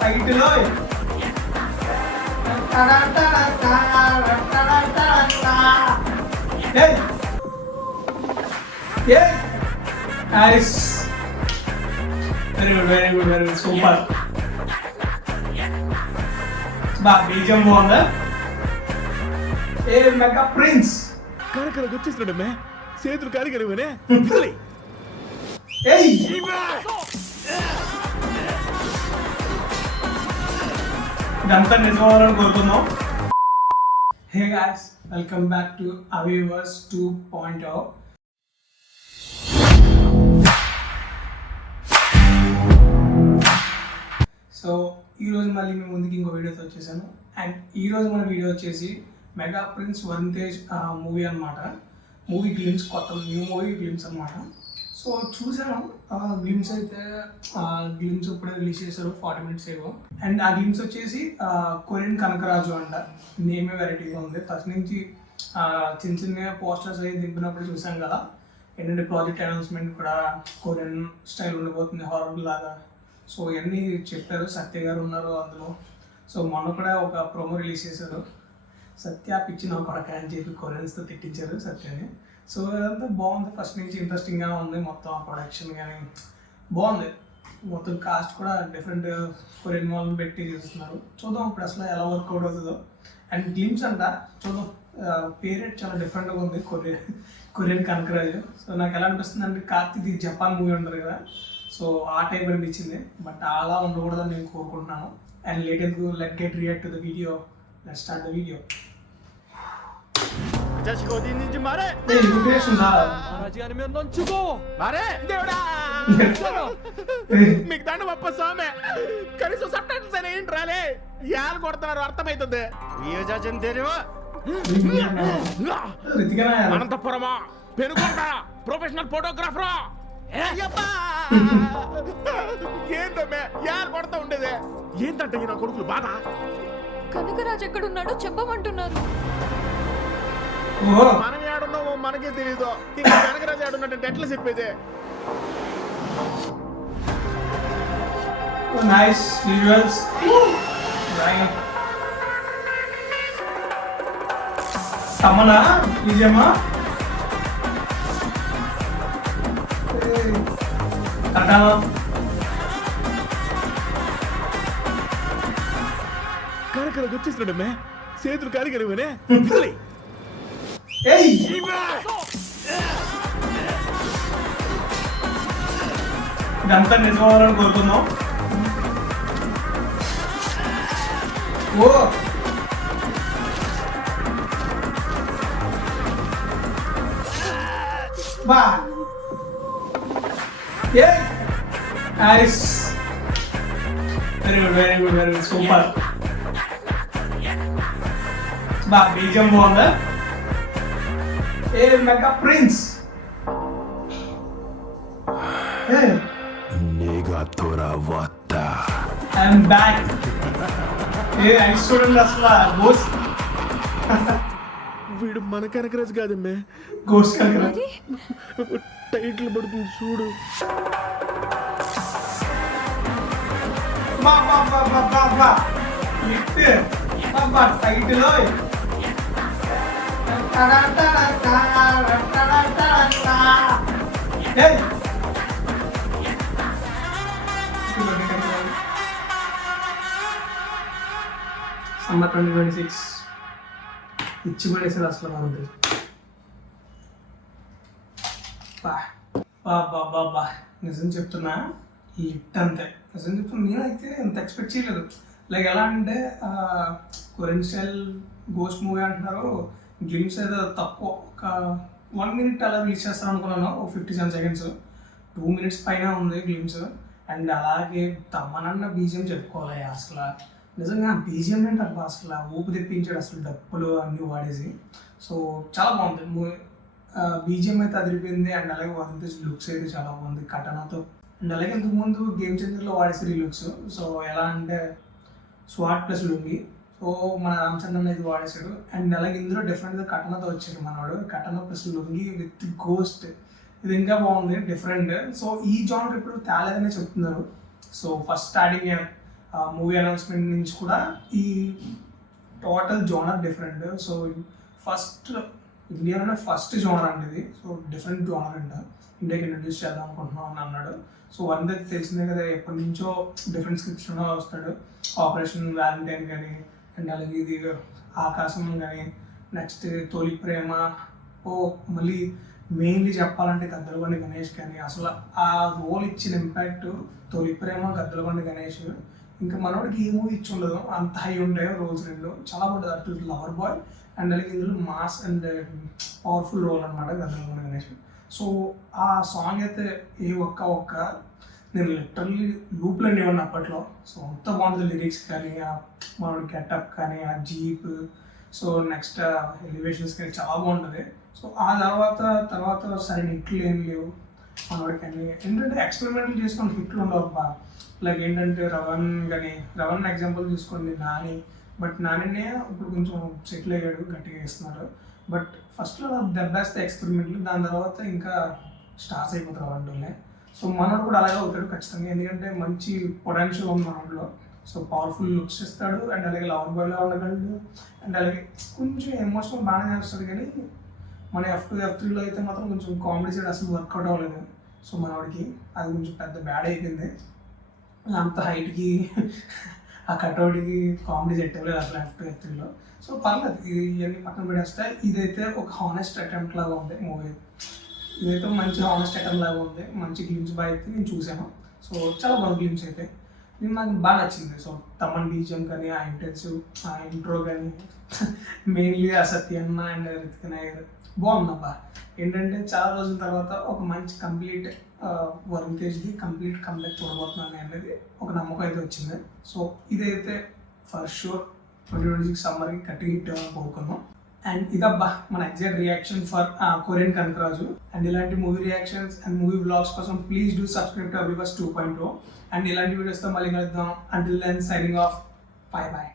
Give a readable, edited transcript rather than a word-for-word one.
Title very good super బీజం బాగుందా ఏ మెగా ప్రిన్స్ కనకరకు వచ్చేసినాడమ్మే చేతులు కారిగలివనే ఇదంతా నిజమవ్వాలని కోరుకుందాం. Hey guys, welcome back to అవివర్స్ 2.0. సో ఈరోజు మళ్ళీ మేము ముందుకి ఇంకో వీడియోతో వచ్చేసాను. అండ్ ఈరోజు మన వీడియో వచ్చేసి మెగా ప్రిన్స్ వరుణ్ మూవీ అనమాట. మూవీ గ్లిమ్స్, కొత్త న్యూ మూవీ గ్లిమ్స్ అనమాట. సో చూసాను గ్లిమ్స్ అయితే, గ్లిమ్స్ ఇప్పుడే రిలీజ్ చేశారు 40 minutes ఏవో. అండ్ ఆ గ్లిమ్స్ వచ్చేసి కొరియన్ కనకరాజు అంట. నేమే వెరైటీగా ఉంది. ఫస్ట్ నుంచి చిన్న చిన్న పోస్టర్స్ అవి దింపినప్పుడు చూసాం కదా, ఏంటంటే ప్రాజెక్ట్ అనౌన్స్మెంట్ కూడా కొరియన్ స్టైల్ ఉండిపోతుంది, హారర్ లాగా. సో ఇవన్నీ చెప్పారు. సత్య గారు ఉన్నారు అందులో. సో మొన్న కూడా ఒక ప్రోమో రిలీజ్ చేశారు. సత్య పిచ్చి నా కొడక అని చెప్పి కొరియన్స్తో తిట్టించారు సత్యని. సో అదంతా బాగుంది. ఫస్ట్ నుంచి ఇంట్రెస్టింగ్గా ఉంది. మొత్తం ప్రొడక్షన్ కానీ బాగుంది. మొత్తం కాస్ట్ కూడా డిఫరెంట్ కొరియన్ వాళ్ళని పెట్టి చేస్తున్నారు. చూద్దాం ఇప్పుడు అసలు ఎలా వర్కౌట్ అవుతుందో. అండ్ గ్లిమ్స్ అంట చూద్దాం. పేరే చాలా డిఫరెంట్గా ఉంది, కొరియన్ కనకరాజు. సో నాకు ఎలా అనిపిస్తుంది అంటే కార్తీక్ జపాన్ మూవీ ఉంటుంది కదా, సో ఆ టైప్ అనిపించింది. బట్ అలా ఉండకూడదని నేను కోరుకుంటున్నాను. And let get react to the video. Let's start the video. 자식 어디 있는지 말해. 네, 이거 그랬습니다. 말하지 않으면 넌 죽어. 말해. దేవుడా. మీకు దండ పప్ప స్వామి. కనీసం సబ్టైటిల్స్ అయినా ఏంటి రాలే. యాలు కొడుతున్నారు అర్థమైతుంది. వియోజాజన్ దేనివా. అనంతపురమా, పెనుకొండ, ప్రొఫెషనల్ ఫోటోగ్రాఫరా. ఏంటమ్మే యాలు కొడతా ఉండేదే. ఏంటంటే నా కొడుకులు బాధ. కనకరాజు ఎక్కడున్నాడో చెప్పమంటున్నారు. మనం ఏడున్నామో మనకే తెలీదు. కనకరాజు ఏడున్నట్టు ఎట్లా చెప్పేది. Nice visuals. రైట్ తమనా నిజమా కటానా కనకరాజు వచ్చేసినాడమ్మే చేతులు కారిగలివనే. ఇదంతా నిజమవ్వాలని కోరుకుందాం. ఓ బా ఏ నైస్. Very good super. బా బీజం బాగుందా. ఏ మెగా ప్రిన్స్. నేగా తోరా వాతా. I'm back. ఏ ఐస్ చూడండి అసలు గోస్. వీడు మన కనకరాజు కాదమ్మే, గోస్ కనకరాజు. టైటిల్ పడుతుంది చూడు. టైటిల్ సమ్మర్ 2026 ఇచ్చి పడేసారు అసలు మనది. బా నిజం చెప్తున్నా, లిట్ అంతే. నిజం చెప్తున్నా, నేనైతే ఎంత ఎక్స్పెక్ట్ చేయలేదు. లైక్ ఎలా అంటే కొరియన్ స్టైల్ గోస్ట్ మూవీ అంటున్నారు. గ్లిమ్స్ అయితే తక్కువ, ఒక 1 minute అలా రిలీజ్ చేస్తారు అనుకున్నాను. 57 seconds, 2 minutes పైన ఉంది గ్లిమ్స్. అండ్ అలాగే తమనన్న బీజిఎం చెప్పుకోవాలి. అసలు నిజంగా బీజిఎం ఏంటి అబ్బా, అసలు ఊపు తెప్పించాడు అసలు, డప్పులు అన్నీ వాడేసి. సో చాలా బాగుంది మూవీ. బీజిఎం అయితే అదిరిపోయింది. అండ్ అలాగే వరుణ్ లుక్స్ అయితే చాలా బాగుంది కటనాతో. అండ్ అలాగే ఇంతకుముందు గేమ్ చేంజర్లో వాడేసారు ఈ లుక్స్. సో ఎలా అంటే స్వాట్ ప్లస్ లుంగి. సో మన రామచంద్రన్ అయితే వాడేసాడు. అండ్ అలాగే ఇందులో డిఫరెంట్గా కటనతో వచ్చాడు మనవాడు. కటన ప్లస్ లుంగి విత్ గోస్ట్. ఇది ఇంకా బాగుంది, డిఫరెంట్. సో ఈ జానర్ ఇప్పుడు తేలేదనే చెప్తున్నారు. So first starting movie announcement నుంచి కూడా ఈ total genre different. So first ఇండియాలోనే ఫస్ట్ జోనర్ అండి ఇది. సో డిఫరెంట్ జోనర్ అంట, ఇండియాకి ఇంట్రడ్యూస్ చేద్దాం అనుకుంటున్నాం అని అన్నాడు. సో వన్ అయితే తెలిసిందే కదా, ఎప్పటి నుంచో డిఫరెంట్ స్క్రిప్ట్స్లో వస్తాడు. ఆపరేషన్ వ్యాలంటైన్ కానీ, అండ్ అలాగే ఇది ఆకాశం కానీ, నెక్స్ట్ తొలి ప్రేమ. మళ్ళీ మెయిన్లీ చెప్పాలంటే గద్దలకొండ గణేష్ కానీ, అసలు ఆ రోల్ ఇచ్చిన ఇంపాక్ట్ తొలి ప్రేమ, గద్దలకొండ గణేష్. ఇంకా మనోడికి ఏ మూవీ ఇచ్చి ఉండదు, అంత హై ఉంటాయో రోల్స్ రెండు. చాలా బాగుంటుంది. అటు లవర్ బాయ్ అండ్ అలాగే ఇందులో మాస్ అండ్ పవర్ఫుల్ రోల్ అనమాట గద్దలకొండ గణేష్. సో ఆ సాంగ్ అయితే ఒక్క నేను లిటరల్లీ లూప్లో ఉండేవాడిని అప్పట్లో. సో అంత బాగుంటుంది లిరిక్స్ కానీ, ఆ మనోడి గెటప్ కానీ, ఆ జీప్, సో నెక్స్ట్ ఎలివేషన్స్ కానీ చాలా బాగుంటుంది. సో ఆ తర్వాత సరైన హిట్లు ఏం లేవు మనోడికి. అన్ని ఏంటంటే ఎక్స్పెరిమెంట్లు చేసుకొని హిట్లు ఉండవు. లైక్ ఏంటంటే రవణ్ ఎగ్జాంపుల్ తీసుకోండి, నాని. బట్ నానినే ఇప్పుడు కొంచెం సెటిల్ అయ్యాడు, గట్టిగా వేస్తున్నారు. బట్ ఫస్ట్లో దెబ్బేస్తే ఎక్స్పెరిమెంట్లు, దాని తర్వాత ఇంకా స్టార్స్ అయిపోతారు అవన్నీ. సో మనోడు కూడా అలాగే అవుతాడు ఖచ్చితంగా, ఎందుకంటే మంచి పొటెన్షియల్ ఉంది మనోడిలో. సో పవర్ఫుల్ లుక్స్ ఇస్తాడు, అండ్ అలాగే లవర్ బాయ్లో ఉండగలడు, అండ్ అలాగే కొంచెం ఎమోషనల్ బాగానే చేస్తాడు. కానీ మన F2, F3లో అయితే మాత్రం కొంచెం కామెడీ సైడ్ అసలు వర్కౌట్ అవ్వలేదు. సో మనోడికి అది కొంచెం పెద్ద బ్యాడ్ అయిపోయింది. అంత హైట్కి ఆ కట్అవుట్కి కామెడీ సెట్ అవ్వలేదు అసలు F2, F3లో. సో పర్లేదు, ఇవన్నీ పక్కన పెడేస్తే ఇదైతే ఒక హానెస్ట్ అటెంప్ట్ లాగా ఉంది మూవీ. ఇదైతే మంచి హానెస్ట్ అటెంప్ట్ లాగా ఉంది, మంచి గ్లిమ్స్ బాగా అయితే నేను చూసాను. సో చాలా బాగుంది గ్లిమ్స్ అయితే, నేను నాకు బాగా నచ్చింది. సో తమన్ బీజియం కానీ, ఆ ఇంటెన్సివ్, ఆ ఇంట్రో కానీ, మెయిన్లీ ఆ సత్యన్న అండ్ రితిక్ నాయర్ బాగుందబ్బా. ఏంటంటే చాలా రోజుల తర్వాత ఒక మంచి కంప్లీట్ వరుణ్ తేజ్ది కంప్లీట్ కంబ్యాక్ చూడబోతున్నాను అనేది ఒక నమ్మకం అయితే వచ్చింది. సో ఇదైతే ఫర్ షూర్ 2026 సమ్మర్కి కట్టి హిట్ కోరుకున్నాం. అండ్ ఇదబ్బా మన exact reaction for Korean Kanakaraju. And ఇలాంటి movie reactions and movie blogs కోసం ప్లీజ్ డూ సబ్స్క్రైబ్ టు అభివాస్ 2.0. అండ్ ఇలాంటి వీడియోస్తో మళ్ళీ కలుద్దాం. Until then signing off, bye bye.